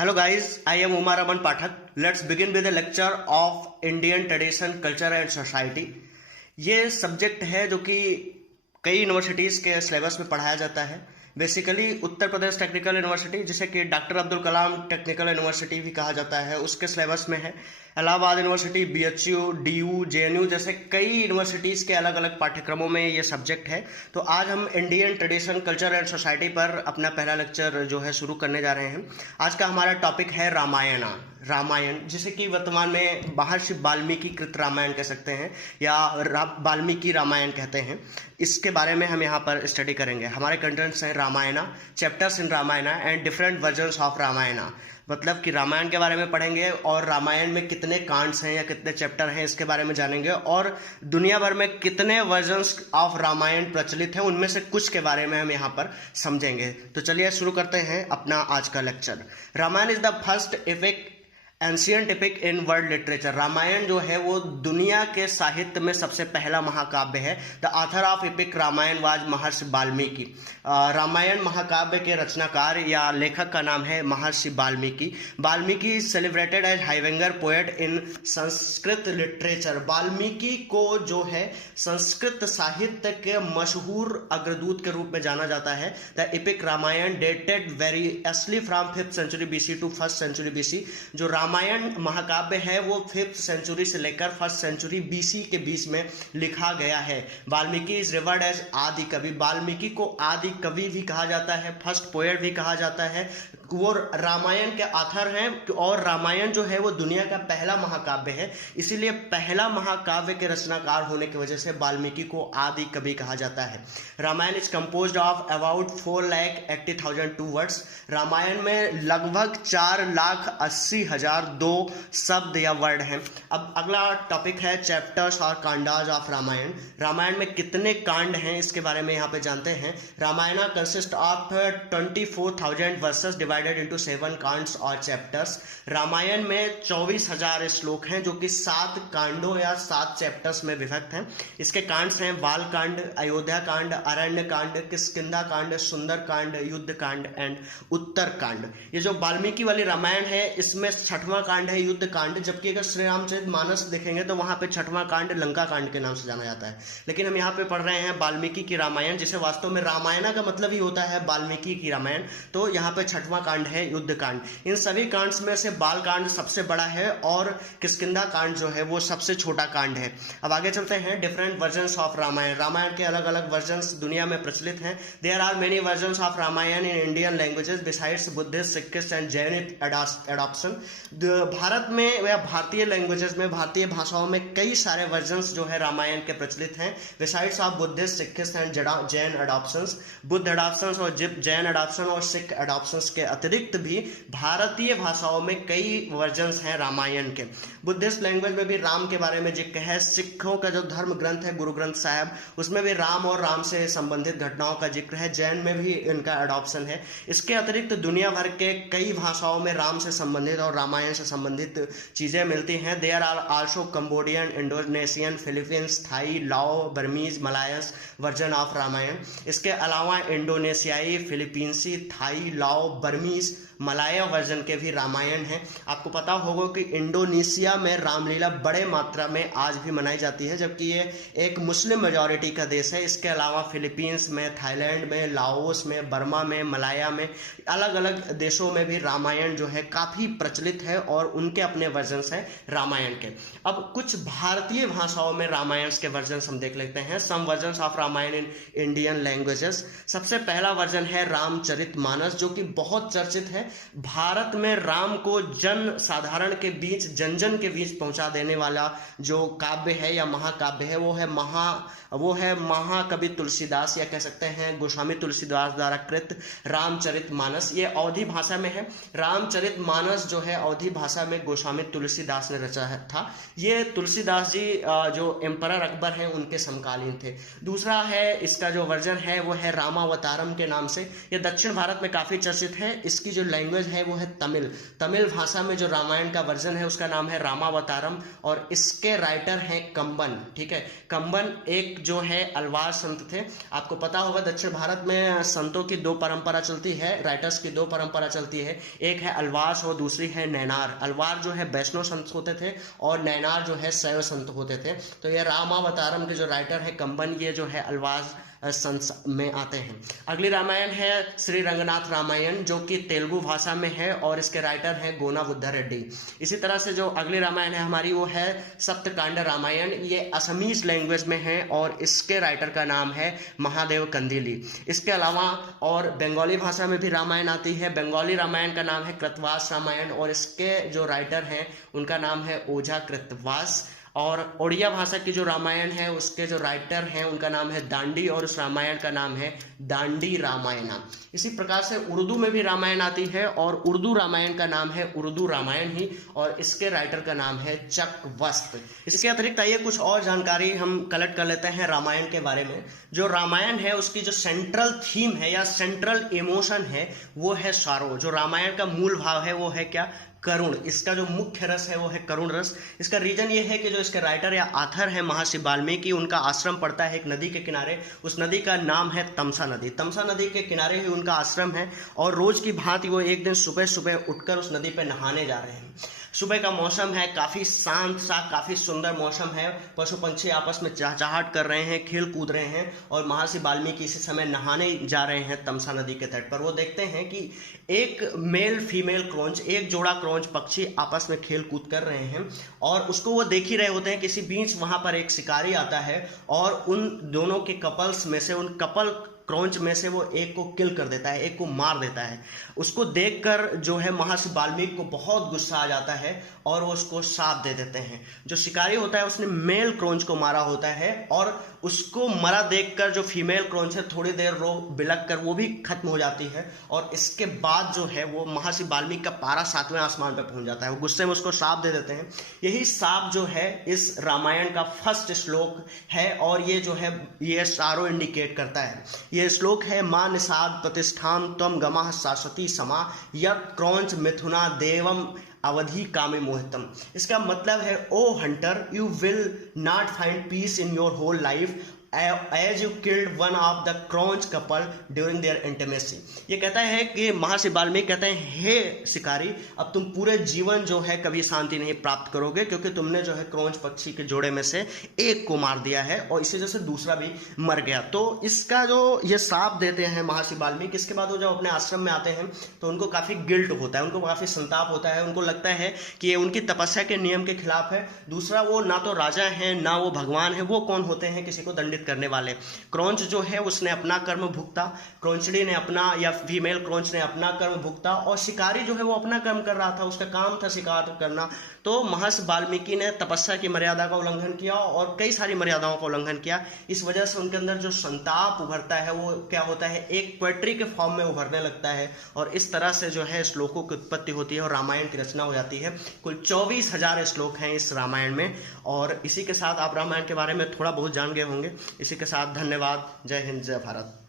Hello guys, I am Umar Aman Pathak. Let's begin with a lecture of Indian Tradition, Culture and Society. ये subject है जो कि कई universities के syllabus में पढ़ाया जाता है। Basically Uttar Pradesh technical university, जिसे कि doctor Abdul Kalam technical university भी कहा जाता है, उसके सिलेबस में है। Allahabad university, BHU, DU, JNU जैसे कई यूनिवर्सिटीज़ के अलग अलग पाठ्यक्रमों में ये सब्जेक्ट है। तो आज हम Indian tradition, culture and society पर अपना पहला लेक्चर जो है शुरू करने जा रहे हैं। आज का हमारा टॉपिक है रामायण, जिसे कि वर्तमान में महर्षि वाल्मीकि कृत रामायण कह सकते हैं या वाल्मीकि रामायण कहते हैं। इसके बारे में हम यहाँ पर स्टडी करेंगे। हमारे कंटेंट्स हैं Ramayana, chapters in Ramayana and different versions of Ramayana. मतलब कि रामायण के बारे में पढ़ेंगे और रामायण में कितने कांड्स हैं या कितने चैप्टर हैं इसके बारे में जानेंगे, और दुनिया भर में कितने वर्जन्स ऑफ रामायण प्रचलित हैं उनमें से कुछ के बारे में हम यहाँ पर समझेंगे। तो चलिए शुरू करते हैं अपना आज का lecture. Ramayana is the first epic ancient epic in world literature. Ramayana जो है वो दुनिया के साहित्य में सबसे पहला महाकाव्य है। The author of epic Ramayana was Maharshi Valmiki. Ramayan महाकाव्य के रचनाकार या लेखक का नाम है महर्षि वाल्मीकि। वाल्मीकि सेलिब्रेटेड एज हाइवेंगर poet in Sanskrit literature. Valmiki को जो है संस्कृत साहित्य के मशहूर अग्रदूत के रूप में जाना जाता है। The epic Ramayana dated variously from 5th century BC to 1st century BC. जो रामायण महाकाव्य है वो 5th सेंचुरी से लेकर 1st सेंचुरी बीसी के बीच में लिखा गया है। वाल्मीकि इज रिवर्ड एज आदि कवि। वाल्मीकि को आदि कवि भी कहा जाता है, फर्स्ट पोएट भी कहा जाता है। वो रामायण के आथर हैं और रामायण जो है वो दुनिया का पहला महाकाव्य है। इसीलिए पहला महाकाव्य के रचनाकार होने की वजह से वाल्मीकि को आदि कवि कहा जाता है। Ramayana is composed of about 4,80,002 words. Ramayana में लगभग 4,80,002 शब्द या वर्ड हैं। अब अगला टॉपिक है चैप्टर्स और कांडाज ऑफ रामायण। रामायण में कितने कांड हैं इसके बारे में यहाँ पे जानते हैं। Ramayana consist of 24,000 verses divided into 7 कांड्स और चैप्टर्स। रामायण में 24,000 श्लोक हैं जो कि 7 कांडों या 7 चैप्टर्स में विभक्त हैं। इसके कांड्स हैं बाल कांड, अयोध्या कांड, अरण्य कांड, किष्किंधा कांड, सुंदर कांड, युद्ध कांड एंड उत्तर कांड। ये जो वाल्मीकि वाली रामायण है इसमें 6वां कांड है युद्ध कांड, जबकि अगर श्री रामचरितमानस देखेंगे तो वहां पे 6वां कांड लंका कांड के नाम से जाना जाता है। लेकिन हम यहाँ पे पढ़ रहे हैं वाल्मीकि की रामायण, जिसे वास्तव में रामायण का मतलब ही होता है वाल्मीकि की रामायण। तो यहाँ पे 6वां कांड है युद्ध कांड। इन सभी कांड्स में से बाल कांड सबसे बड़ा है और किष्किंधा कांड जो है वो सबसे छोटा कांड है। अब आगे चलते हैं different versions of Ramayana. Ramayana के अलग अलग वर्जन्स दुनिया में प्रचलित हैं। There are many versions of Ramayana in Indian languages besides Buddhist, Sikhist and Jain adoption. Bharat में या भारतीय लैंग्वेजेस में, भारतीय भाषाओं में कई सारे वर्जन्स जो है रामायण के प्रचलित हैं besides of Buddhist, Sikhist and Jain adoptions. Buddha adoptions और जैन एडॉप्शन और सिख एडॉप्शंस के अतिरिक्त भी भारतीय भाषाओं में कई वर्जन्स हैं रामायण के। बुद्धिस्ट लैंग्वेज में भी राम के बारे में जिक्र है। सिखों का जो धर्म ग्रंथ है गुरु ग्रंथ साहिब, उसमें भी राम और राम से संबंधित घटनाओं का जिक्र है। जैन में भी इनका एडॉप्शन है। इसके अतिरिक्त दुनिया भर के कई भाषाओं में राम से संबंधित और रामायण से संबंधित चीजें मिलती हैं। There are also Cambodian, Indonesian, Philippines, Thai, Lao, Burmese, Malays version of Ramayana. इसके अलावा इंडोनेशियाई, फिलीपींसी, Thai, Lao, Burmese, Malaya version के भी रामायण हैं। आपको पता होगा कि इंडोनेशिया में रामलीला बड़े मात्रा में आज भी मनाई जाती है, जबकि ये एक मुस्लिम मेजॉरिटी का देश है। इसके अलावा फिलीपींस में, थाईलैंड में, लाओस में, बर्मा में, मलाया में, अलग अलग देशों में भी रामायण जो है काफ़ी प्रचलित है और उनके अपने वर्जन्स हैं रामायण के। अब कुछ भारतीय भाषाओं में रामायण के वर्जन्स हम देख लेते हैं। Some versions of Ramayana in Indian languages. सबसे पहला वर्जन है रामचरितमानस, जो कि बहुत चर्चित है। भारत में राम को जन साधारण के बीच, जन जन के बीच पहुंचा देने वाला जो काव्य है या महाकाव्य है वो है महाकवि तुलसीदास, या कह सकते हैं गोस्वामी तुलसीदास द्वारा कृत रामचरितमानस। ये अवधी भाषा में है। रामचरितमानस जो है अवधी भाषा में गोस्वामी तुलसीदास ने रचा था। ये तुलसीदास जी जो एम्परर अकबर हैं उनके समकालीन थे। दूसरा है इसका जो वर्जन है वो है रामावतारम के नाम से। ये दक्षिण भारत में काफ़ी चर्चित है। इसकी जो लैंग्वेज है वो है तमिल। तमिल भाषा में जो रामायण का वर्जन है उसका नाम है रामावतारम और इसके राइटर हैं कंबन। ठीक है, कंबन एक जो है अलवार संत थे। आपको पता होगा दक्षिण भारत में संतों की दो परंपरा चलती है, राइटर्स की दो परंपरा चलती है, एक है अलवार और दूसरी है नैनार। अलवार जो है वैष्णव संत होते थे और नैनार जो है शैव संत होते थे। तो ये रामावतारम के जो राइटर है कंबन, ये जो है अलवार संत में आते हैं। अगली रामायण है श्री रंगनाथ रामायण जो कि तेलुगु भाषा में है और इसके राइटर हैं गोना बुद्धा रेड्डी। इसी तरह से जो अगली रामायण है हमारी वो है सप्तकांड रामायण। ये असमीज लैंग्वेज में है और इसके राइटर का नाम है महादेव कंदीली। इसके अलावा और बंगाली भाषा में भी रामायण आती है। बंगाली रामायण का नाम है कृतवास रामायण और इसके जो राइटर हैं उनका नाम है ओझा कृतवास। और ओडिया भाषा की जो रामायण है उसके जो राइटर हैं उनका नाम है दांडी और उस रामायण का नाम है दांडी रामायणा। इसी प्रकार से उर्दू में भी रामायण आती है और उर्दू रामायण का नाम है उर्दू रामायण ही और इसके राइटर का नाम है चकवस्त। इसके अतिरिक्त आइए कुछ और जानकारी हम कलेक्ट कर लेते हैं रामायण के बारे में। जो रामायण है उसकी जो सेंट्रल थीम है या सेंट्रल इमोशन है वो है सारो। जो रामायण का मूल भाव है वो है क्या? करुण। इसका जो मुख्य रस है वो है करुण रस। इसका रीजन ये है कि जो इसके राइटर या आथर है महर्षि वाल्मीकि, उनका आश्रम पड़ता है एक नदी के किनारे। उस नदी का नाम है तमसा नदी। तमसा नदी के किनारे ही उनका आश्रम है और रोज की भांति वो एक दिन सुबह सुबह उठकर उस नदी पर नहाने जा रहे हैं। सुबह का मौसम है, काफ़ी शांत सा, काफ़ी सुंदर मौसम है। पशु पंछी आपस में चहचहाट कर रहे हैं, खेल कूद रहे हैं और महर्षि वाल्मीकि इसी समय नहाने जा रहे हैं तमसा नदी के तट पर। वो देखते हैं कि एक मेल फीमेल क्रॉन्च, एक जोड़ा क्रॉन्च पक्षी आपस में खेल कूद कर रहे हैं और उसको वो देख ही रहे होते हैं। किसी बीच वहाँ पर एक शिकारी आता है और उन दोनों के कपल्स में से, उन कपल क्रॉन्च में से वो एक को किल कर देता है, एक को मार देता है। उसको देखकर जो है महर्षि वाल्मीकि को बहुत गुस्सा आ जाता है और वो उसको शाप दे देते हैं। जो शिकारी होता है उसने मेल क्रॉन्च को मारा होता है और उसको मरा देखकर जो फीमेल क्रॉन्च है थोड़ी देर रो बिलक कर वो भी खत्म हो जाती है और इसके बाद जो है वो महर्षि वाल्मीकि का पारा 7वें आसमान पर पहुंच जाता है। वो गुस्से में उसको शाप दे देते हैं। यही शाप जो है इस रामायण का फर्स्ट श्लोक है और ये जो है ये सारो इंडिकेट करता है। ये श्लोक है मां निषाद प्रतिष्ठाम त्वम गमः शाश्वती समा यत् क्रौंच मिथुना देवम अवधि कामे मोहितम। इसका मतलब है O hunter, you will not find peace in your whole life as you killed one of the Krauncha couple during their intimacy. ये कहता है कि महर्षि वाल्मीकि कहते हैं हे शिकारी, अब तुम पूरे जीवन जो है कभी शांति नहीं प्राप्त करोगे क्योंकि तुमने जो है क्रॉन्च पक्षी के जोड़े में से एक को मार दिया है और इसी वजह से दूसरा भी मर गया। तो इसका जो ये शाप देते हैं महर्षि वाल्मीकि, इसके बाद वो जब अपने आश्रम में आते हैं तो उनको काफ़ी गिल्ट होता है, उनको काफ़ी संताप होता है। उनको लगता है कि ये उनकी तपस्या के नियम के खिलाफ है। दूसरा, वो ना तो राजा हैं ना वो भगवान है, वो कौन होते हैं किसी को दंडित करने वाले। क्रॉन्च जो है उसने अपना कर्म भुगता, क्रॉन्चडी ने अपना या फीमेल क्रॉन्च ने अपना कर्म भुगता और शिकारी जो है वो अपना कर्म कर रहा था, उसका काम था शिकार करना। तो महर्षि वाल्मीकि ने तपस्या की मर्यादा का उल्लंघन किया और कई सारी मर्यादाओं का उल्लंघन किया। इस वजह से उनके अंदर जो संताप उभरता है वो क्या होता है, एक पोएट्री के फॉर्म में उभरने लगता है और इस तरह से जो है श्लोकों की उत्पत्ति होती है और रामायण की रचना हो जाती है। कुल 24,000 श्लोक हैं इस रामायण में और इसी के साथ आप रामायण के बारे में थोड़ा बहुत जान गए होंगे। इसी के साथ धन्यवाद। जय हिंद, जय भारत।